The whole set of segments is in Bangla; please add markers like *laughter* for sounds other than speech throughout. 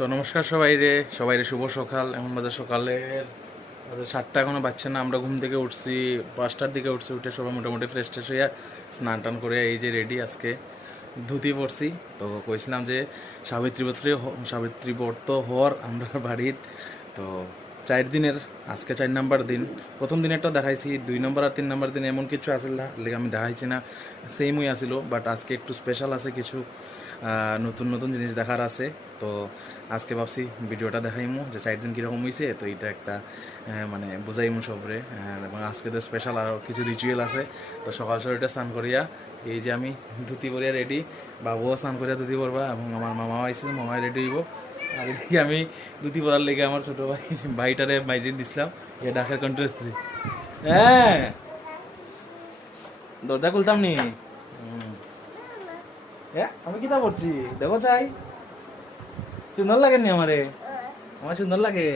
তো নমস্কার সবাই রে। সবাই রে শুভ সকাল। এমন বাজে সকালের সাতটা, এখনও বাচ্চা না। আমরা ঘুম থেকে উঠছি, পাঁচটার দিকে উঠছি, উঠে সবাই মোটামুটি ফ্রেশ ট্রেশ হইয়া স্নান টান করে এই যে রেডি আজকে ধুতি পরছি। তো কইছিলাম যে সাবিত্রী বত্রী সাবিত্রী ব্রত হওয়ার আমরা বাড়ির, তো চার দিনের, আজকে চার নাম্বার দিন। প্রথম দিনেরটা দেখাইছি, দুই নম্বর আর তিন নম্বর দিন এমন কিছু আসল না আমি দেখাইছি না। সেমই আসিল বাট আজকে একটু স্পেশাল আছে কিছু। নতুন নতুন জিনিস দেখার আছে। তো আজকে ভাবছি ভিডিওটা দেখাইমু, যে চার দিন কীরকম হয়েছে তো এটা একটা মানে বুঝাইমু সবরে। এবং আজকে তো স্পেশাল আরও কিছু রিচুয়াল আছে। তো সকাল সকাল এটা স্নান করিয়া, এই যে আমি ধুতি করিয়া রেডি বাবুও স্নান করিয়া ধুতি পরবা এবং আমার মামাও আইসে মামাই রেডি হইব। আর এদিকে আমি ধুতি পরার লেগে আমার ছোট ভাই, ভাইটারে মাইজিন দিছিলাম, এ ডাকার কন্ট্রেস্ট হ্যাঁ দরজা খুলতাম নি? এ, আমি কিতা করছি? দেখো চাই। সুন্দর লাগে নি আমারে? আমার সুন্দর লাগে।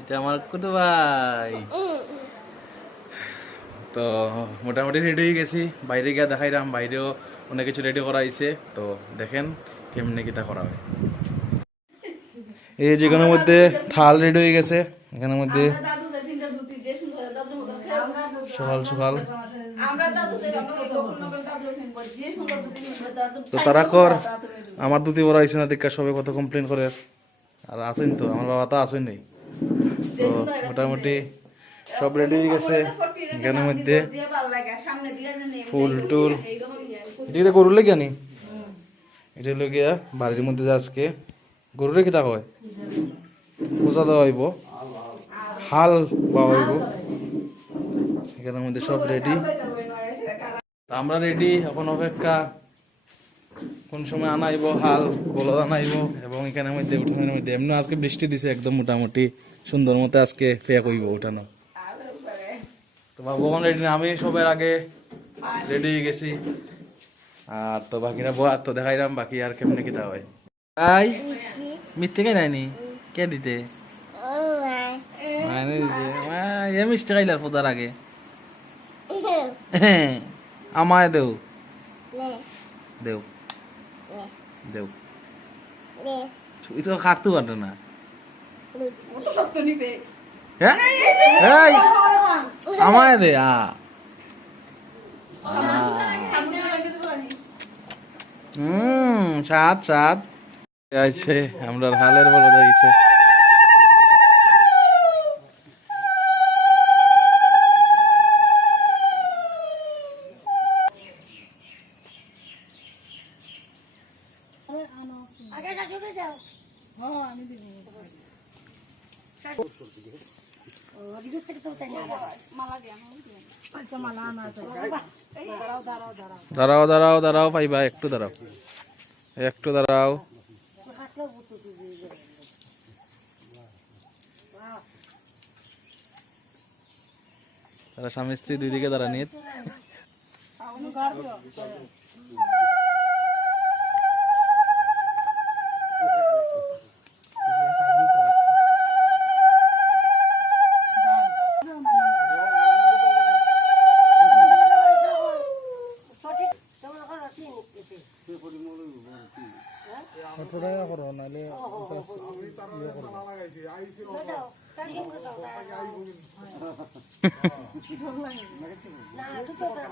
এটা আমার কুতু ভাই তো মোটামুটি রেডি হয়ে গেছি। বাইরে গিয়ে দেখাইলাম বাইরেও অনেক কিছু রেডি করা হয়েছে তো দেখেন কেমনে কিতা করা হয়। এই যেখানের মধ্যে থাল রেডি হয়ে গেছে এখানের মধ্যে সকাল সকাল তো তারা কর আমার দুটি বড় হয়েছে না দেখা সবাই কত কমপ্লেন করে আর। আসেন তো আমার বাবা তো আসেন নেই। তো মোটামুটি সব রেডি হয়ে গেছে এখানের মধ্যে। ফুল টুল। এদিকে গরুর লেগে আনি? এটা হলো গিয়া বাড়ির মধ্যে যে আজকে। গরুরে কিতা হয় পূজা দেওয়া হইব। হাল। পাওয়া হইব। মধ্যে সব রেডি আমরা রেডি এখন অপেক্ষা। কোন সময় আনাইব হাল বলদ আনাইব এবং এখানের মধ্যে উঠানোর মধ্যে। এমনি আজকে বৃষ্টি দিছে একদম মোটামুটি। সুন্দর মতো আজকে ফেয়া কইব উঠানো। তো ভগবান রেডি আমি সবের আগে রেডি হয়ে গেছি। আর তো বাকিরা তো দেখাইলাম বাকি আর কেমনে কিতা হয়। আই মিথ্যে কে নাইনি কে দিতে? মানে দিছে মা, এ মিষ্টি খাইলার পূজার আগে। আমায় দেও। দেও। দেও। তো কাটতে পারতো না। হ্যাঁ? আমায় দে আ। হুম সাত সাত। আছে আমরা হালের বলে দিয়েছে। দাঁড়াও দাঁড়াও দাঁড়াও পাইবা একটু দাঁড়াও। একটু দাঁড়াও। তারা স্বামী স্ত্রী দুই দিকে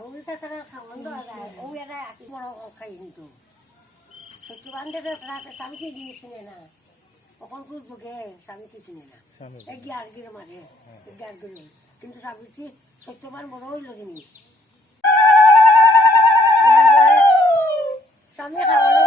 우리사사가 강원도 와서 오해라 아끼고로 오카인도 저쪽 안 돼서 그나마 삼시 지시네나 어건그 그게 삼시 지시네나 애기 알기로 말해 애기 알기로 근데 삼시 저쪽만 뭐라 올려주니 삼시 가올라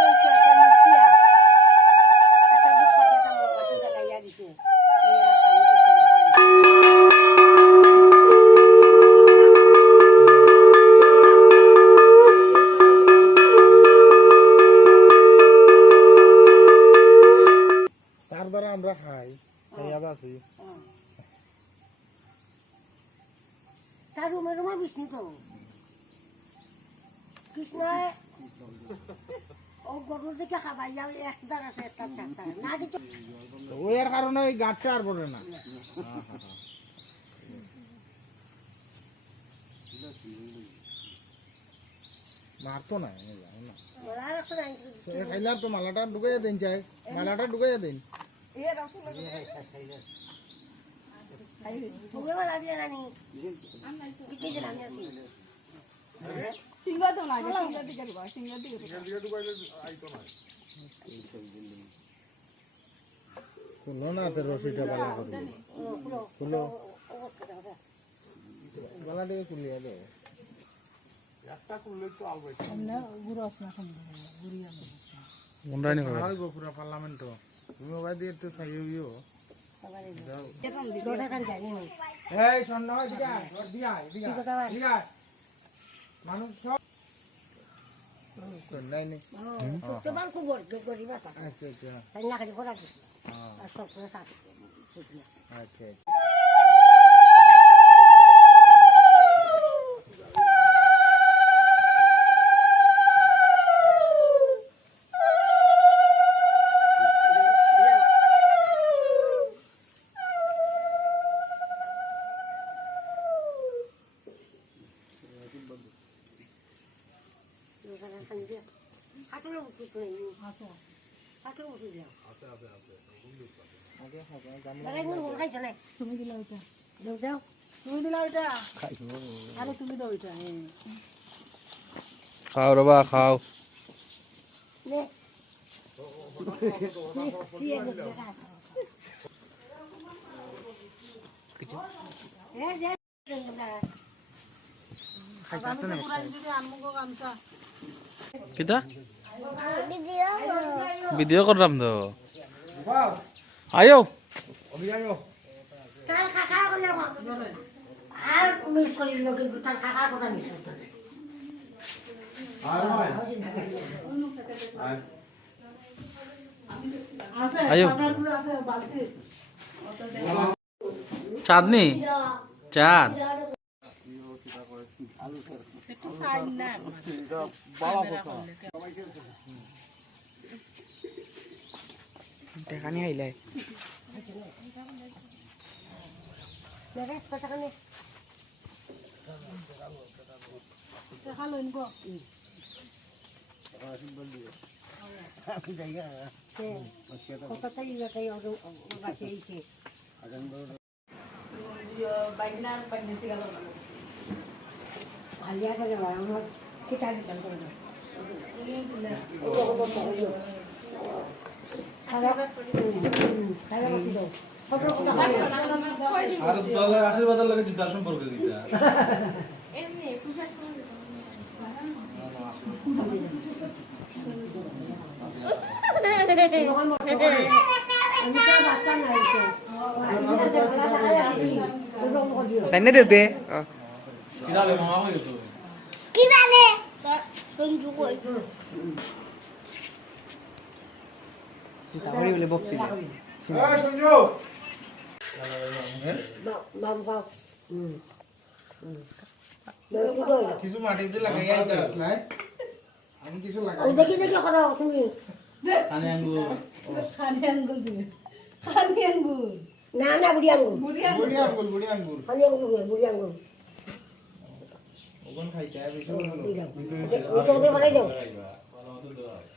পড়ে না। মারতো না না। না। তো মালাটা ঢুকাইয়া দিন চাই মালাটা ঢুকাইয়া দিন। সিঙ্গা তো না সিঙ্গা দিকে সিঙ্গা দিকে খুলো না তো রশিটা বালা করব খুলো বালা দিয়ে খুলিয়া দে। গুন্ডানি হবে আর গো পুরা পার্লামেন্ট তুমি ওবাই দিয়ে একটু চাই হইও দোটা কান জানি না এই শোন এদিকে আয়, ওর দিয়ে আয়, এদিকে আয়, কথা বল। মানুষ সব নাই নেই তোমার খুব গরিব আছে আচ্ছা আচ্ছা। তাই খালি করা দিছে হ্যাঁ, তুমি দিলা ওইটা দেও দেও তুমি দিলা ওইটা আরে তুমি দাও ওইটা হ্যাঁ খাও রবা খাও নে দিয়ে দে দেখা এ দে আমি তো পুরা যদি আনমুগো গামছা কিতা ভিডিও করলাম তো আয়ো তার কাকা বলে আর মিস করিল কিন্তু তার কাকার কথা মিস করতে হবে। আছে আয়ো। পাটাগুলো আছে বালতি। চাঁদনি? চাঁদ। একটু সাইড ভালিয়া করে আমার কিটা দিতাম করে দাও খারাপ খারাপ দাও ফটো কথা আশীর্বাদ লাগে জুতার সম্পর্কে দিতা এমনি পুষাস করে আমি তো বাচ্চা নাই তো তাই না দেউতে কিরালে মামা হয়ে গেছো তাহলে বলে বাম কিছু মাটি আসলাই আমি কিছু লাগাই দেখি দেখি করো তুমি। খানি আঙ্গুল। খানি আঙ্গুল না না বুড়ি আঙ্গুল। বুড়ি আঙ্গুর বুড়ি আঙ্গুর খালি আঙ্গুল বুড়ি আঙ্গুল। ওখান খাইতে বেশি বানাই দাও তুমি তো বানাই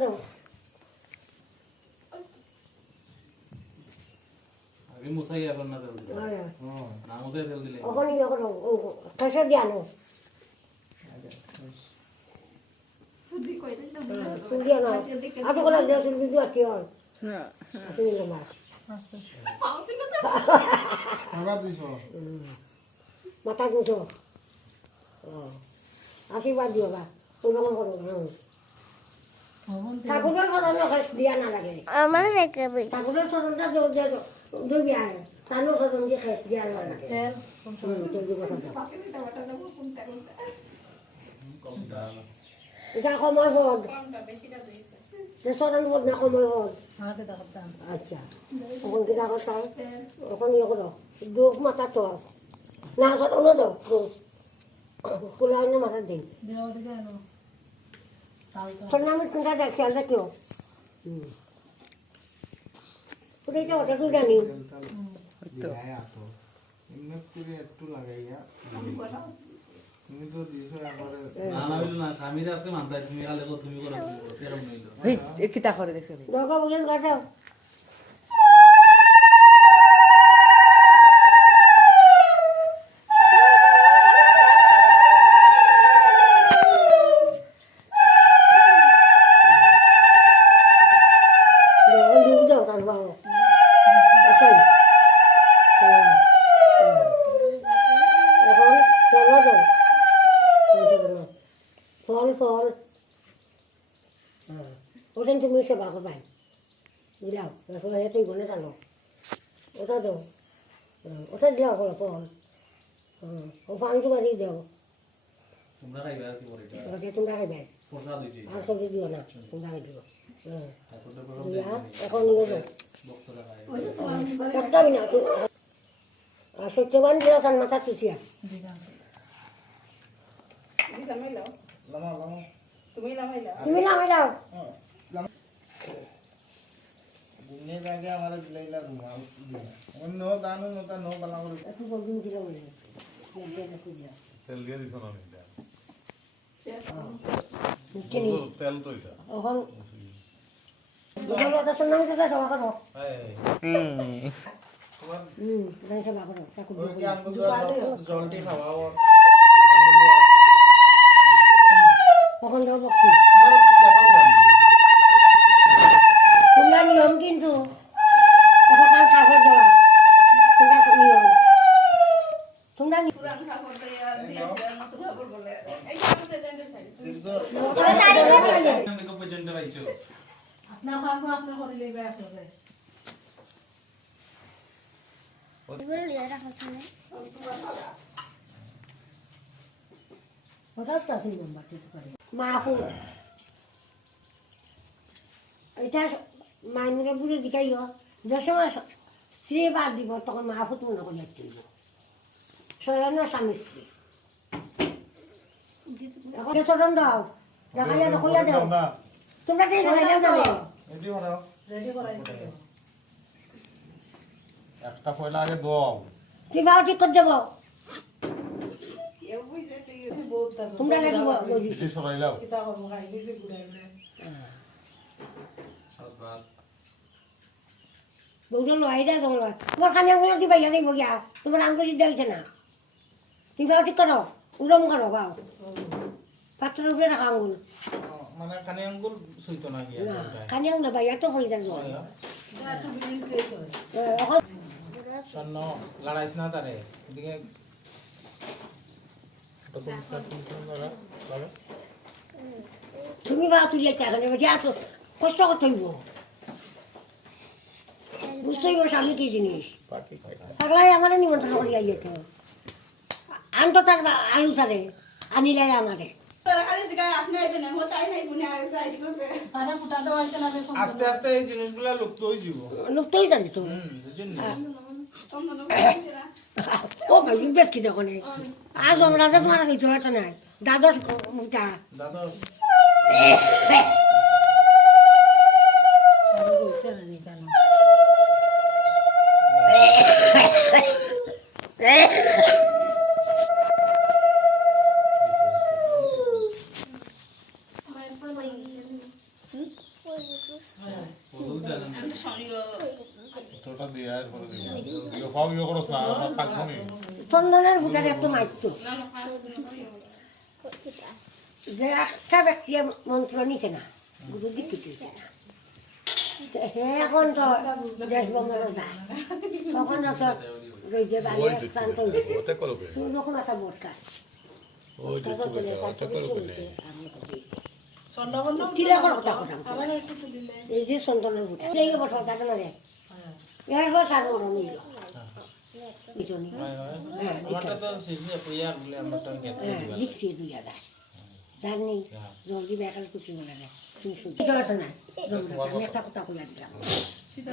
দাও আগে মুসাই এখন না তেল দিলে? হ্যাঁ। না মুসাই তেল দিলে। ওখানে করো খেসে দিয়ে আনো। সুদি কইতে দিয়ে আটো করে দিয়ে চুল দিয়ে আটি হয়? মাছ না মাথা আশীর্বাদ দিও বা। করো ঠাকুরের চরণে দিয়া নালাগে আমার ঠাকুরের চরণটা দুবি আয়। তারও চরণ দিয়ে খেস দিয়া নালাগে এটা সময় হল চরণ বোধ না সময় হল দেখো দাম আচ্ছা। ওখান থেকে আবার চাই ওখানে ইয়ে করো। দুঃখ মাথা চর না চরণও দাও। ফুলা অন্য মাথার নামের কোনটা দেখ খেয়াল রাখিও হুম। পুরীটা ওটা তুই জানি। দিলাই আতো এমনি সত্যবান মাথা চুচিয়া তুমি লামাইলা তুমি নামে যাও অন্য দানো নতা নো বালা করে একটু বলদিন দিল বলে তেল দিয়ে দিছ না। তেল তো এটা এখন ওটা তোর নাম কোথায় সেবা করো হুম। নাই সেবা করো ঠাকুর জলটি খাওয়াও কখন ভক্তি তোমার নিয়ম কিন্তু এখন ঠাকুর দেওয়া তোমরা নিয়ম তোমরা নি- পুরান ঠাকুর দিয়ে দিয়েছে নতুন এটা মাইনুরা বুড়ে দিকাইও যে সময় স্ত্রী বাদ দিব তখন মা ফুট মনে করে স্বামী স্ত্রী। এখন চরণ দাও দেখাইয়া দেখাইয়া দাও? তোমরা রেডি একটা পয়লা আগে দাও তুই বাবা ঠিক করে দেবো। কেউ বুঝে তুই বহুত তোমরা লাগিব বেশি সরাইলাও কিতা করব খাই দিছে ঘুরাই ঘুরাই বউটা লয় দেয় তোমার লয় তোমার কানে আঙুলো দিবা ইয়া দেখব গিয়া তোমার আঙুল দিতে হইছে না। তুমি বাবা ঠিক করো উলম করো বাও। পাত্রের উপরে রাখা আঙুল। মানে খানি আঙ্গুল সইতো না গিয়া কানে আঙুল হয়ে যাবে। এখন স্বর্ণ লড়াইছ না তারে এদিকে তুমি বা তুই যেতে এখন যা তো কষ্ট করতে হইব। বুঝতে হইব স্বামী কি জিনিস। পাগলাই আমার নিমন্ত্রণ করিয়া যেত আনতো তার আলু তারে আনিলে আমারে। আস্তে আস্তে এই জিনিসগুলা লুপ্ত হয়ে যাব লোকটাই জানি তো ও ভাই ব্যক্তি যখন আজ আমরা তো তোমার কিছু হয়তো নাই। দাদর মুটা দাদা *laughs* চন্দনের ফুটার একটু মারতো যে একটা ব্যক্তি মন্ত্র নিছে না গুরু দীক্ষিত না। তো এখন তো দেশ বঙ্গলে যায় তখন তো ওই যে বাড়ির প্রান্ত হইছে একটা ভোট কাজ তিলাকর কথা কথা এই যে সন্তানের থাকে না সার নিল হ্যাঁ হ্যাঁ। জানি জলদি কিছু কথা দিলাম।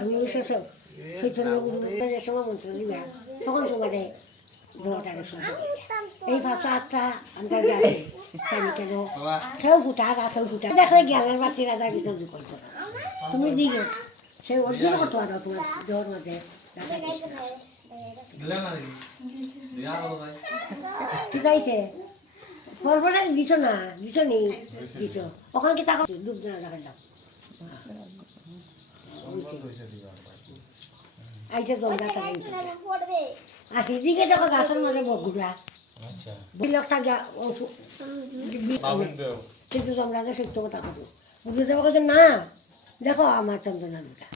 আমি বিশেষ সময় মন্ত্র দিবা। তখন তোমাদের শুনতে এই ভাষা আটটা আমরা জানি। আমি কেন? সেও ফুটা আর সেও ফুটা দেখলে করতো তুমি দিকে। সে অর্জুন করতে পারো তোমার দেহর মধ্যে রাজা কৃষ্ণ ঠিক আছে ফলফলে দিছ না? দিছ নি? দিছ। ওখানে কি টাকা? ডুব দেওয়া টাকা দাও। আইসে দমটা টাকা আর সেদিকে দেখো গাছের মাঝে বগুড়া। আচ্ছা। কিন্তু তোমরা সত্য কথা করো বুঝতে দেবো কথা না। দেখো আমার চন্দনা দুটা।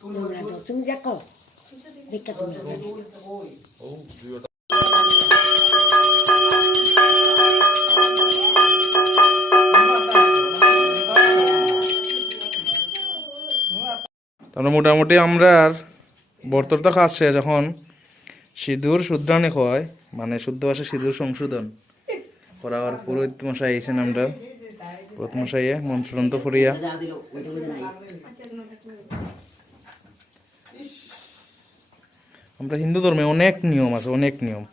দাও, তুমি দেখো দেখা মোটামুটি আমরা আর বর্তরটা কাজ শেষ এখন সিঁদুর শুদ্ধানি হয় মানে শুদ্ধ ভাষা সিঁদুর সংশোধন করার পুরোহিত মশাই আইছেন আমরা। পুরোহিত মশাইয়ে মন্ত্রন্ত ফুরিয়া আমরা হিন্দু ধর্মে অনেক নিয়ম আছে অনেক নিয়ম।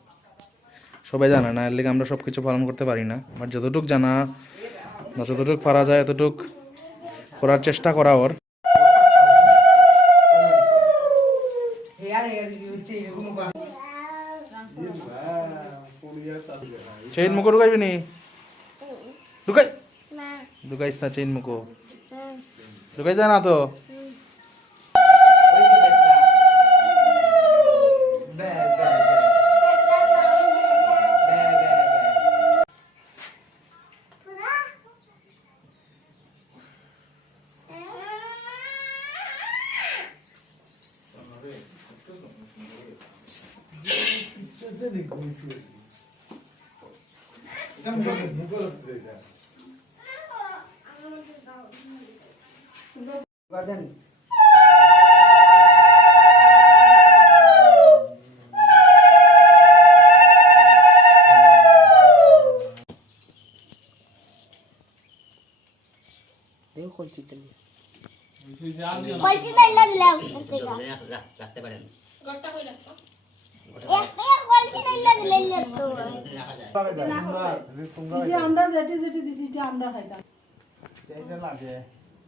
সবাই জানে না এর লেগে আমরা সব কিছু পালন করতে পারি না। বাট যতটুক জানা বা যতটুক পারা যায় ততটুক করার চেষ্টা করা ওর। চেইন মুখো ঢুকাইবি নি? ঢুকাই। ঢুকাইস না চেইন মুখো। ঢুকাই যায় না তো? তো এই যে আমরা যেটি যেটি দিছি আমরা খাইতাম।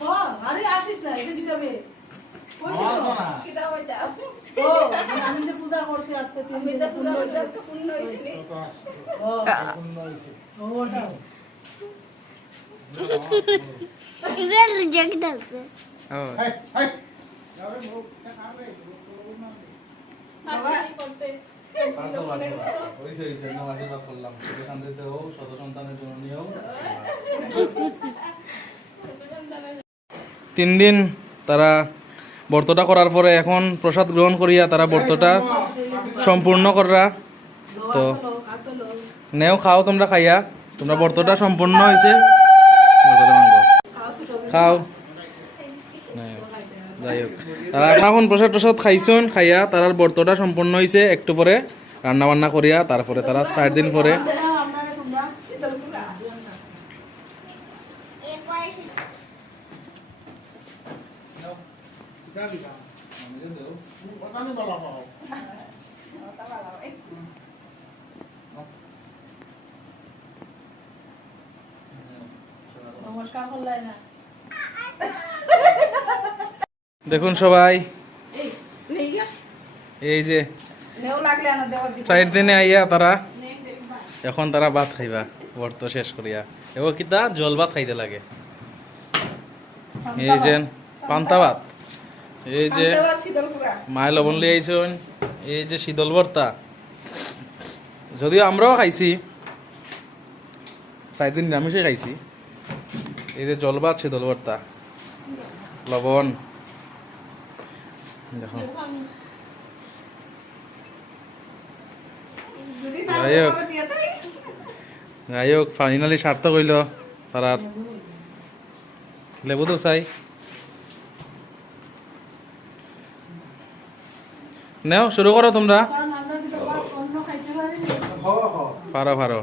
ও দি উঠিয়া ও আরে আসিস না এটা দিতে হবে। আমি যে পূজা করছি আজকে তিন দিন পূজা করতে? আজকে পূর্ণ হইছে ও। তিন দিন তারা ব্রতটা করার পরে এখন প্রসাদ গ্রহণ করিয়া তারা ব্রতটা সম্পূর্ণ করা। তো নেও, খাও তোমরা খাইয়া। তোমরা ব্রতটা সম্পূর্ণ হয়েছে। খাও। যাই হোক। তারা এখন প্রসাদ টসাদ খাইছন, খাইয়া তারার ব্রতটা সম্পূর্ণ হয়েছে। একটু পরে রান্না বান্না করিয়া, তারপরে তারা চার দিন পরে ওখানে বালা পাও নমস্কার করলাই না দেখুন সবাই। এই যে চার দিনে আইয়া তারা এখন তারা ভাত খাইবা বর্ত শেষ করিয়া। এবার কিতা জল ভাত খাইতে লাগে। এই যে, পান্তা ভাত। এই যে মায় লবণ লিয়ে আইসন এই যে শীতল ভর্তা। যদিও আমরাও খাইছি। চার দিন নিরামিষে খাইছি। এই যে জল ভাত শীতল ভর্তা। লবণ। দেখো। যাই হোক। যাই হোক ফাইনালি সার্থক হইল। তারার লেবু তো চাই। নেও, শুরু করো তোমরা। অন্য পারি পারো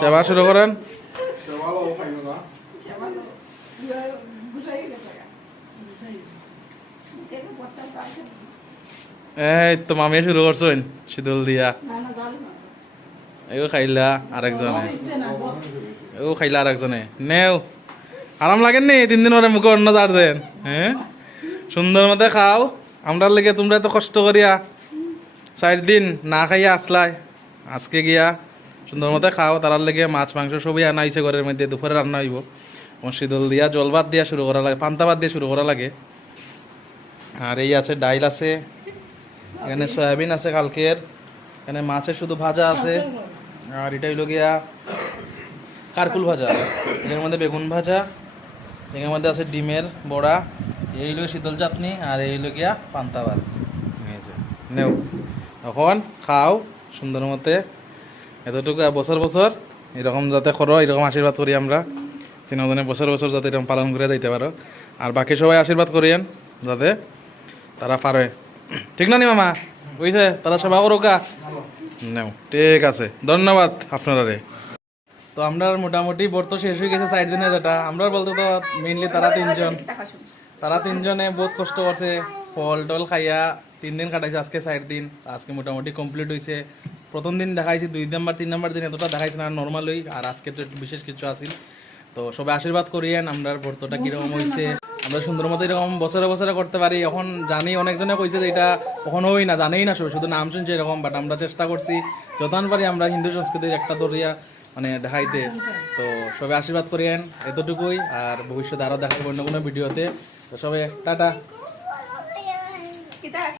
সেবা শুরু করেন। এই তো মামি শুরু করছেন শীতল দিয়া। এও খাইলা আরেকজনে। এও খাইলা আরেকজনে। নেও। আরাম লাগেন নি? তিন দিন পরে মুখে অন্ন দাঁড় হ্যাঁ? সুন্দর মতো খাও। আমরা লেগে তোমরা এত কষ্ট করিয়া চার দিন না খাইয়া আসলাই। আজকে গিয়া সুন্দর মতো খাও, তারার লেগে মাছ, মাংস সবই আনা হয়েছে ঘরের মধ্যে, দুপুরে রান্না হইব। শীতল দিয়া, জল ভাত দিয়া শুরু করা লাগে, পান্তা ভাত দিয়ে শুরু করা লাগে। আর এই আছে, ডাইল আছে, এখানে সয়াবিন আছে কালকের, এখানে মাছের শুধু ভাজা আছে। আর এটা হইল গিয়া কারকুল ভাজা, এর মধ্যে বেগুন ভাজা, এর মধ্যে আছে ডিমের বড়া। এই হইল শীতল চাটনি আর এই হইল গিয়া পান্তা ভাত। নেও এখন খাও সুন্দর মতে। এতটুকু বছর বছর এরকম যাতে করো এরকম আশীর্বাদ করি আমরা। চিনজনে বছর বছর যাতে এরকম পালন করে যাইতে পারো। আর বাকি সবাই আশীর্বাদ করিয়েন যাতে তারা পারে। ঠিক না নি মামা? বুঝছে? তারা সেবা করো গা। নেও ঠিক আছে। ধন্যবাদ আপনারা রে তো আমরা মোটামুটি ব্রত শেষ হয়ে গেছে চার দিনে যেটা। আমরা বলতে তো মেইনলি তারা তিনজন। তারা তিনজনে বহুত কষ্ট করছে। ফল টল খাইয়া তিন দিন কাটাইছে, আজকে চার দিন, আজকে মোটামুটি কমপ্লিট হয়েছে প্রথম দিন দেখাইছি, দুই নাম্বার, তিন নাম্বার দিন এতটা দেখাইছে না নর্মালই আর আজকে তো একটু বিশেষ কিছু আসিল তো সবাই আশীর্বাদ করিয়েন আমরা ব্রতটা কীরকম হয়েছে আমরা সুন্দর মতো এরকম বছরে বছরে করতে পারি। এখন জানি অনেকজনে কইছে যে এটা কখনোই না, জানেই না, শুধু নাম শুনছে এরকম বাট আমরা চেষ্টা করছি যতক্ষণ পারি আমরা হিন্দু সংস্কৃতির একটা দরিয়া মানে দেখাইতে। তো সবাই আশীর্বাদ করিয়েন এতটুকুই, আর ভবিষ্যতে আরও দেখাবো অন্য কোনো ভিডিওতে। সবাই টাটা।